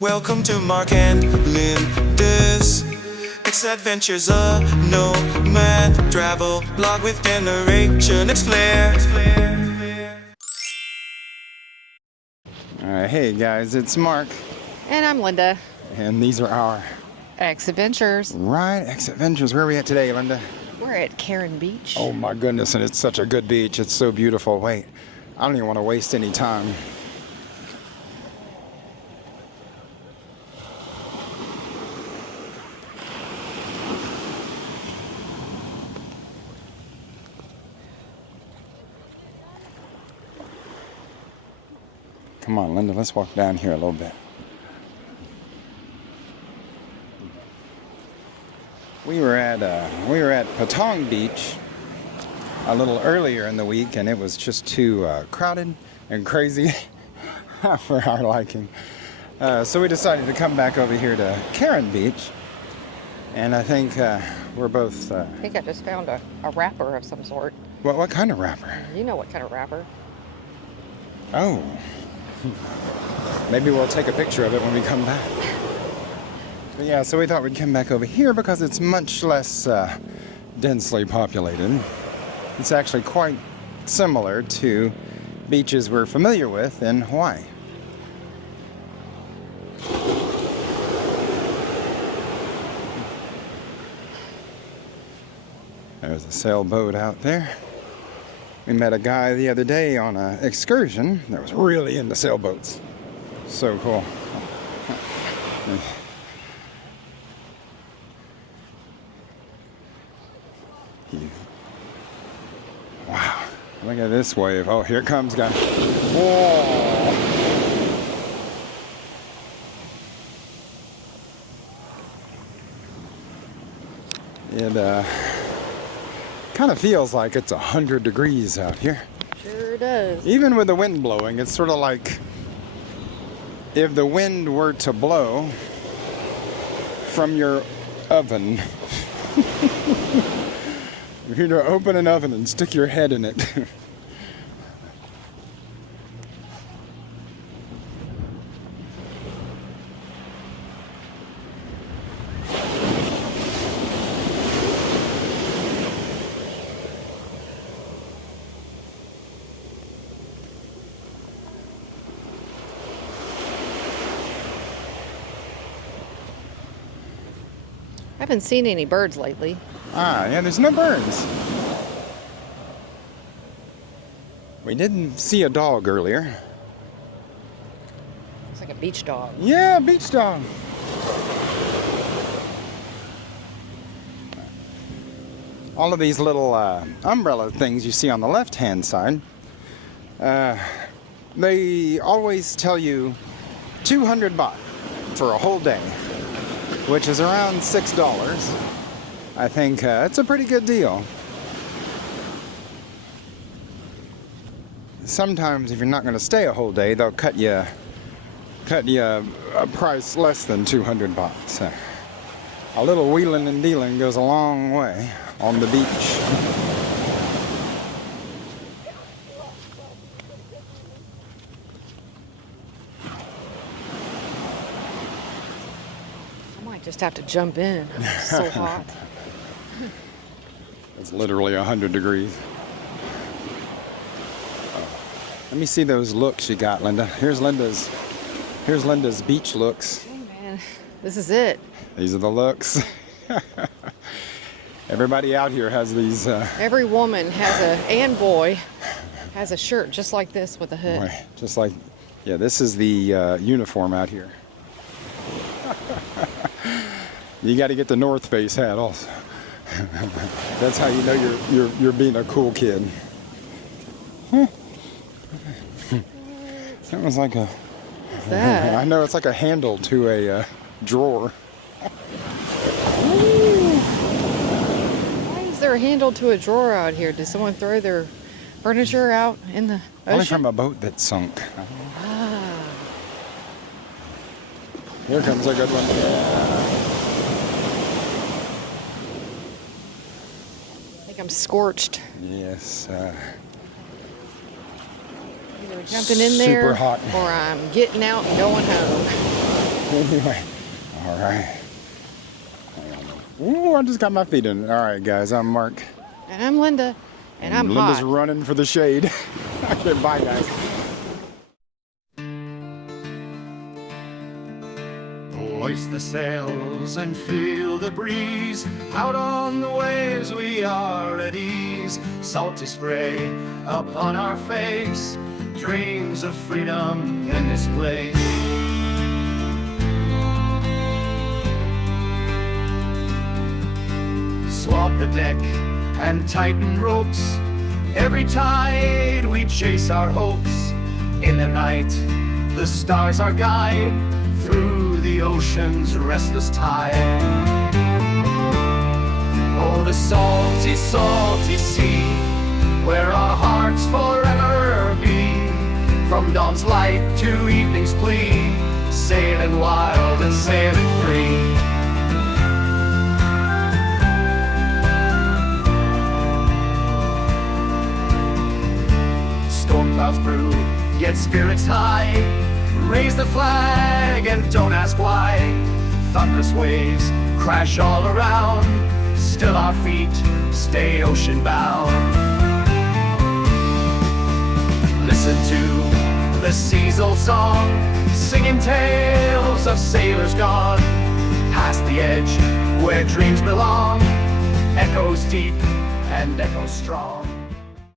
Welcome to Mark and Linda's X-Adventures, a nomad travel blog with generation. It's Claire. Alright, hey guys, it's Mark. And I'm Linda. And these are our X-Adventures. Right, X-Adventures. Where are we at today, Linda? We're at Karon Beach. Oh my goodness, and it's such a good beach. It's so beautiful. Wait, I don't even want to waste any time. Come on, Linda, let's walk down here a little bit. We were at Patong Beach a little earlier in the week, and it was just too crowded and crazy for our liking. So we decided to come back over here to Karon Beach, and I think we're both... I think I just found a wrapper of some sort. What kind of wrapper? You know what kind of wrapper. Oh. Maybe we'll take a picture of it when we come back. But yeah, so we thought we'd come back over here because it's much less densely populated. It's actually quite similar to beaches we're familiar with in Hawaii. There's a sailboat out there. We met a guy the other day on an excursion that was really into sailboats. So cool. Wow. Look at this wave. Oh, here it comes, guys. Whoa. It kind of feels like it's 100 degrees out here. Sure does. Even with the wind blowing, it's sort of like if the wind were to blow from your oven. If you were to open an oven and stick your head in it. I haven't seen any birds lately. Yeah, there's no birds. We didn't see a dog earlier. It's like a beach dog. Yeah, beach dog. All of these little umbrella things you see on the left-hand side, they always tell you 200 baht for a whole day, which is around $6. I think it's a pretty good deal. Sometimes if you're not going to stay a whole day, they'll cut you a price less than 200 baht. So a little wheeling and dealing goes a long way on the beach. Just have to jump in. It's so hot. It's literally 100 degrees. Let me see those looks you got, Linda. Here's Linda's beach looks. Oh man, this is it. These are the looks. Everybody out here has these. Every woman has and boy has a shirt just like this with a hood. Boy, just like, yeah, this is the uniform out here. You got to get the North Face hat also. That's how you know you're being a cool kid. That was like a. What's that? I know, it's like a handle to a drawer. Why is there a handle to a drawer out here? Did someone throw their furniture out in the ocean? Only from a boat that sunk. Ah. Here comes a good one. I'm scorched. Yes. Either jumping in there super hot. or I'm getting out and going home. Anyway, all right. Ooh, I just got my feet in. All right, guys, I'm Mark. And I'm Linda. And I'm Linda's hot. running for the shade. Okay, bye, guys. Hoist the sails and feel the breeze. Out on the waves we are at ease. Salty spray upon our face. Dreams of freedom in this place. Swap the deck and tighten ropes. Every tide we chase our hopes. In the night, the stars are guide through the ocean's restless tide. Oh, the salty, salty sea, where our hearts forever be. From dawn's light to evening's plea, sailing wild and sailing free. Storm clouds brew, yet spirits high. Raise the flag and don't ask why. Thunderous waves crash all around. Still our feet stay ocean bound. Listen to the sea's old song, singing tales of sailors gone. Past the edge where dreams belong, echoes deep and echoes strong.